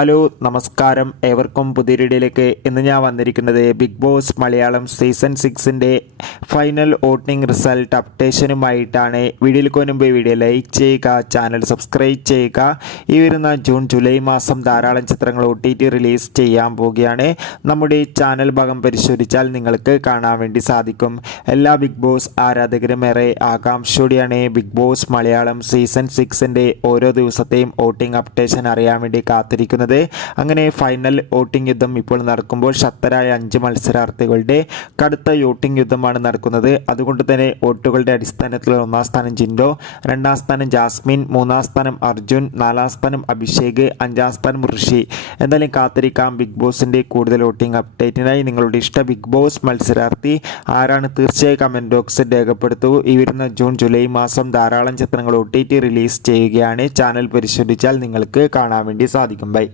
Hello നമസ്കാരം. ഏവർക്കും പുതിയൊരിടയിലേക്ക് ഇന്ന് ഞാൻ വന്നിരിക്കുന്നത് ബിഗ് ബോസ് മലയാളം സീസൺ സിക്സിന്റെ ഫൈനൽ വോട്ടിംഗ് റിസൾട്ട് അപ്ഡേഷനുമായിട്ടാണ് വീഡിയോയിൽ മുമ്പ് വീഡിയോ ലൈക്ക് ചെയ്യുക ചാനൽ സബ്സ്ക്രൈബ് ചെയ്യുക. ഈ വരുന്ന ജൂൺ ജൂലൈ മാസം ധാരാളം ചിത്രങ്ങൾ ഒ റിലീസ് ചെയ്യാൻ പോവുകയാണ്. നമ്മുടെ ചാനൽ ഭാഗം പരിശോധിച്ചാൽ നിങ്ങൾക്ക് കാണാൻ വേണ്ടി സാധിക്കും. എല്ലാ ബിഗ് ബോസ് ആരാധകരും ഏറെ ആകാംക്ഷയോടെയാണ് ബിഗ് ബോസ് മലയാളം സീസൺ സിക്സിന്റെ ഓരോ ദിവസത്തെയും വോട്ടിംഗ് അപ്ഡേഷൻ അറിയാൻ വേണ്ടി കാത്തിരിക്കുന്നത്. അങ്ങനെ ഫൈനൽ വോട്ടിംഗ് യുദ്ധം ഇപ്പോൾ നടക്കുമ്പോൾ ശക്തരായ അഞ്ച് മത്സരാർത്ഥികളുടെ കടുത്ത വോട്ടിംഗ് യുദ്ധമാണ് നടക്കുന്നത്. അതുകൊണ്ട് തന്നെ വോട്ടുകളുടെ അടിസ്ഥാനത്തിൽ ഒന്നാം സ്ഥാനം ജിൻഡോ രണ്ടാം സ്ഥാനം ജാസ്മിൻ മൂന്നാം സ്ഥാനം അർജുൻ നാലാം സ്ഥാനം അഭിഷേക് അഞ്ചാം സ്ഥാനം ഋഷി. എന്തായാലും കാത്തിരിക്കാം ബിഗ് ബോസിന്റെ കൂടുതൽ വോട്ടിംഗ് അപ്ഡേറ്റിനായി നിങ്ങളുടെ ഇഷ്ട ബിഗ് ബോസ് മത്സരാർത്ഥി ആരാണ് തീർച്ചയായും കമന്റ് ബോക്സിൽ രേഖപ്പെടുത്തൂ. ഈ വരുന്ന ജൂൺ ജൂലൈ മാസം ധാരാളം ചിത്രങ്ങൾ ഒ റിലീസ് ചെയ്യുകയാണ്. ചാനൽ പരിശോധിച്ചാൽ നിങ്ങൾക്ക് കാണാൻ വേണ്ടി സാധിക്കും. ബൈ.